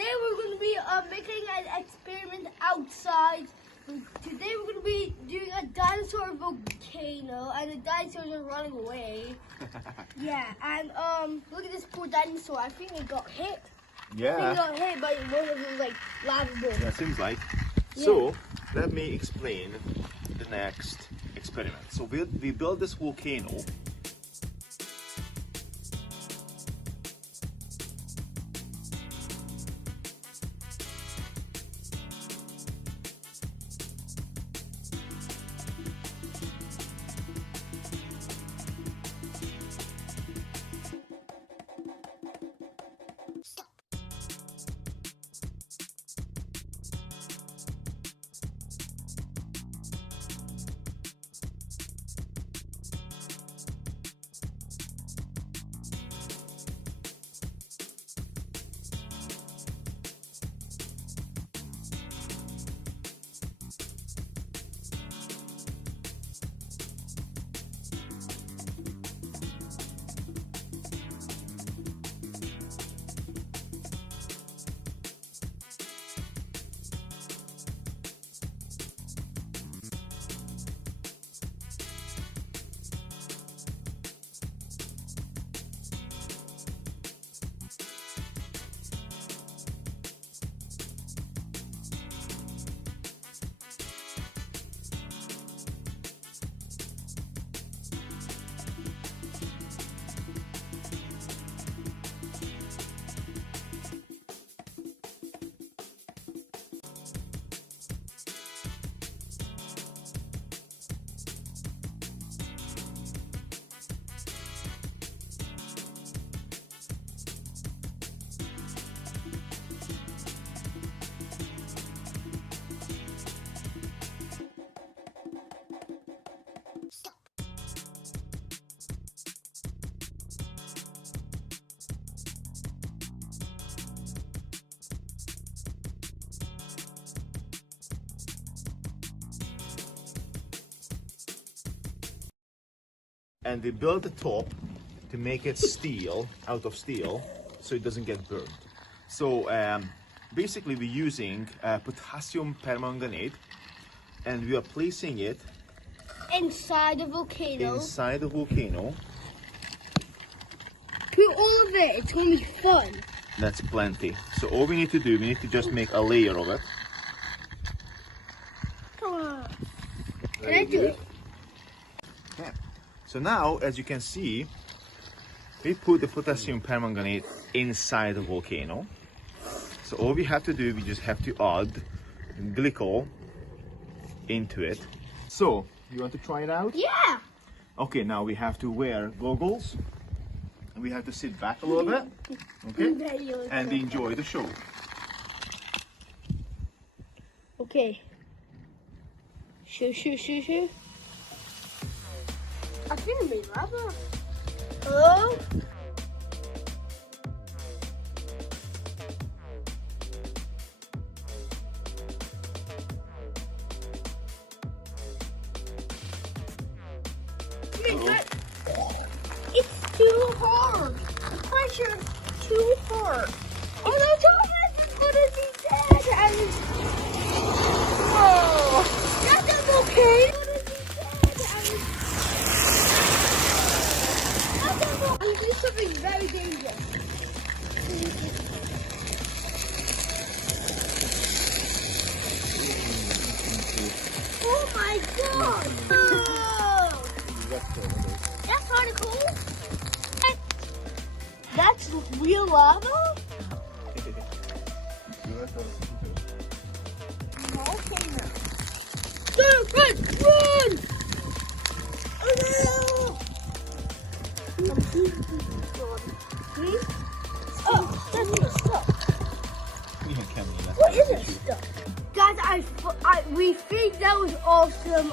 today we're going to be making an experiment outside. Today we're going to be doing a dinosaur volcano, and the dinosaurs are running away. Yeah, and look at this poor dinosaur. I think it got hit. Yeah. I think it got hit by one of those like lava balls. Yeah, seems like. Yeah. So let me explain the next experiment. So we built this volcano. And we built the top to make it out of steel, so it doesn't get burned. So basically we're using potassium permanganate, and we are placing it Inside the volcano. inside the volcano. Put all of it. It's going to be fun. That's plenty. So all we need to do, we need to just make a layer of it. Come on. Can Very I do good. it? Yeah. So now, as you can see, we put the potassium permanganate inside the volcano. So all we have to do, we just have to add glycol into it. So, you want to try it out? Yeah. Okay, now we have to wear goggles. And we have to sit back a little bit. Okay? And enjoy the show. Okay. Shoo. I think it made lava. Oh. It's too hard. The pressure is too hard. Oh no, Thomas! What is he dead? Whoa! That's okay. I'm doing something very dangerous. Oh my god! Oh. That's kind of cool. That's real lava? Volcano. Run! Oh no! Oh, that's stuff. What is it stuff? Guys, we think that was awesome.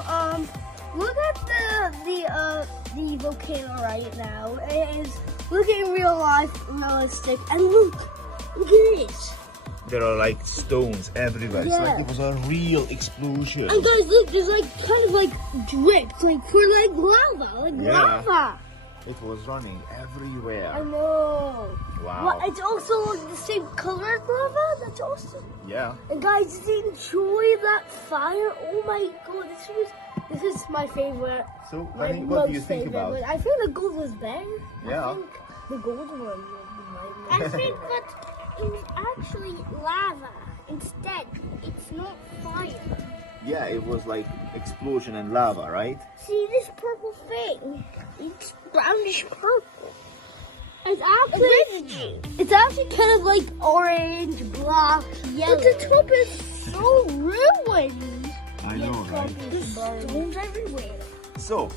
Look at the volcano right now. It is looking real life, realistic, and look at this. There are like stones everywhere. It's like it was a real explosion. And guys, look, there's like kind of like drips, like for like lava, lava. It was running everywhere. I know. Wow. Well, it's also the same color as lava. That's awesome. Yeah. And guys, just enjoy that fire. Oh my god, this is my favorite. So, My Lenny, what do you most think favorite about? one. I think the gold was better. Yeah. I think the gold one would be my I think that it's actually lava. Instead, it's not fire. Yeah, it was like explosion and lava, right? See this purple thing? It's brownish purple. It's actually kind of like orange, black, yellow. But the top is so ruined. I know, right? There's stones everywhere. So,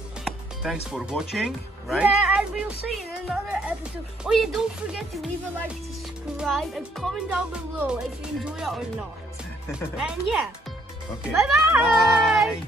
thanks for watching, right? Yeah, and we'll see you in another episode. Oh yeah, don't forget to leave a like, subscribe, and comment down below if you enjoy it or not. And yeah. Okay. Bye-bye. Bye.